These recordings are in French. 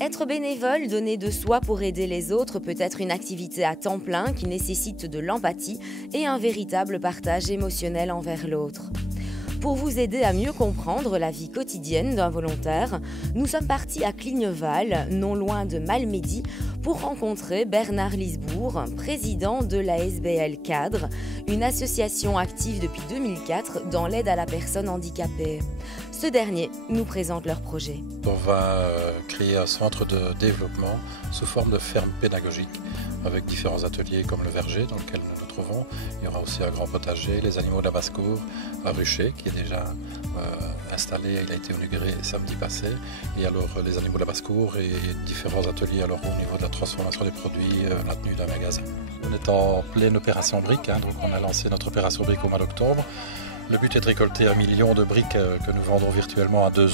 Être bénévole, donner de soi pour aider les autres peut être une activité à temps plein qui nécessite de l'empathie et un véritable partage émotionnel envers l'autre. Pour vous aider à mieux comprendre la vie quotidienne d'un volontaire, nous sommes partis à Cligneval, non loin de Malmedy, pour rencontrer Bernard Lisbourg, président de l'ASBL Cadre, une association active depuis 2004 dans l'aide à la personne handicapée. Ce dernier nous présente leur projet. On va créer un centre de développement sous forme de ferme pédagogique avec différents ateliers comme le verger dans lequel nous nous trouvons. Il y aura aussi un grand potager, les animaux de la basse-cour, un rucher qui est déjà installé, il a été inauguré samedi passé. Et alors les animaux de la basse-cour et différents ateliers alors, au niveau de la transformation des produits, la tenue d'un magasin. On est en pleine opération briques, donc on a lancé notre opération briques au mois d'octobre. Le but est de récolter 1 million de briques que nous vendons virtuellement à 2 €,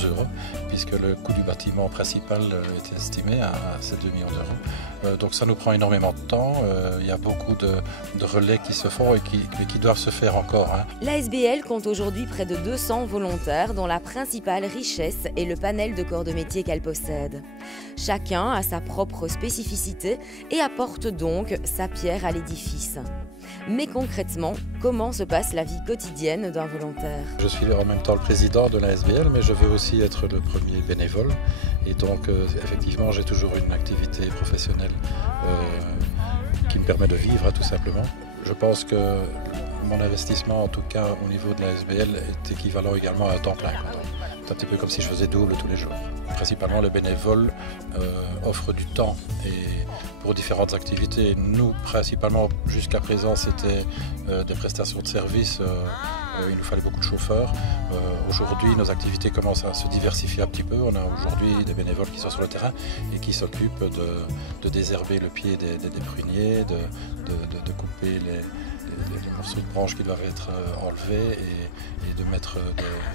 puisque le coût du bâtiment principal est estimé à ces 2 millions d'euros. Donc ça nous prend énormément de temps. Il y a beaucoup de relais qui se font et qui doivent se faire encore. L'ASBL compte aujourd'hui près de 200 volontaires dont la principale richesse est le panel de corps de métier qu'elle possède. Chacun a sa propre spécificité et apporte donc sa pierre à l'édifice. Mais concrètement, comment se passe la vie quotidienne d'un volontaire? Je suis en même temps le président de l'ASBL, mais je veux aussi être le premier bénévole. Et donc, effectivement, j'ai toujours une activité professionnelle qui me permet de vivre, tout simplement. Je pense que mon investissement, en tout cas au niveau de l'ASBL, est équivalent également à un temps plein. C'est un petit peu comme si je faisais double tous les jours. Principalement, le bénévole offre du temps et pour différentes activités. Nous, principalement, jusqu'à présent, c'était des prestations de services. Il nous fallait beaucoup de chauffeurs. Aujourd'hui, nos activités commencent à se diversifier un petit peu. On a aujourd'hui des bénévoles qui sont sur le terrain et qui s'occupent de désherber le pied des pruniers, de couper les morceaux de branches qui doivent être enlevés et de mettre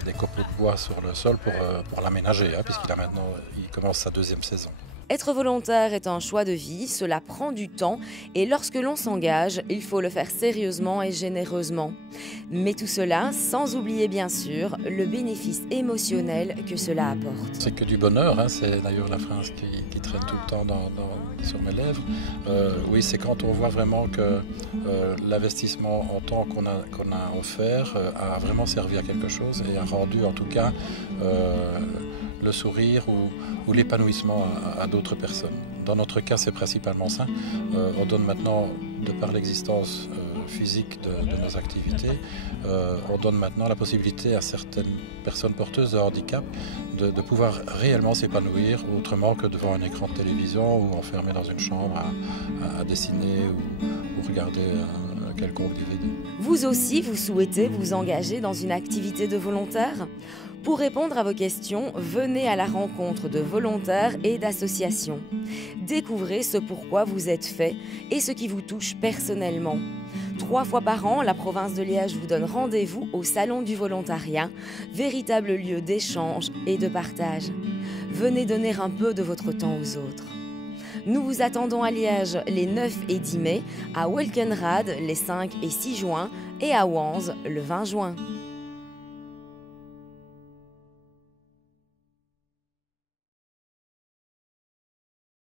des copeaux de bois sur le sol pour l'aménager, puisqu'il commence sa 2e saison. Être volontaire est un choix de vie, cela prend du temps et lorsque l'on s'engage, il faut le faire sérieusement et généreusement. Mais tout cela sans oublier bien sûr le bénéfice émotionnel que cela apporte. C'est que du bonheur, c'est d'ailleurs la phrase qui traîne tout le temps sur mes lèvres. Oui, c'est quand on voit vraiment que l'investissement en temps qu'on a offert a vraiment servi à quelque chose et a rendu en tout cas le sourire ou l'épanouissement à d'autres personnes. Dans notre cas, c'est principalement ça. On donne maintenant, de par l'existence physique de nos activités, on donne maintenant la possibilité à certaines personnes porteuses de handicap de pouvoir réellement s'épanouir autrement que devant un écran de télévision ou enfermé dans une chambre à dessiner ou regarder un quelconque DVD. Vous aussi, vous souhaitez vous engager dans une activité de volontaire ? Pour répondre à vos questions, venez à la rencontre de volontaires et d'associations. Découvrez ce pourquoi vous êtes fait et ce qui vous touche personnellement. 3 fois par an, la province de Liège vous donne rendez-vous au Salon du Volontariat, véritable lieu d'échange et de partage. Venez donner un peu de votre temps aux autres. Nous vous attendons à Liège les 9 et 10 mai, à Welkenrad les 5 et 6 juin et à Wanze le 20 juin.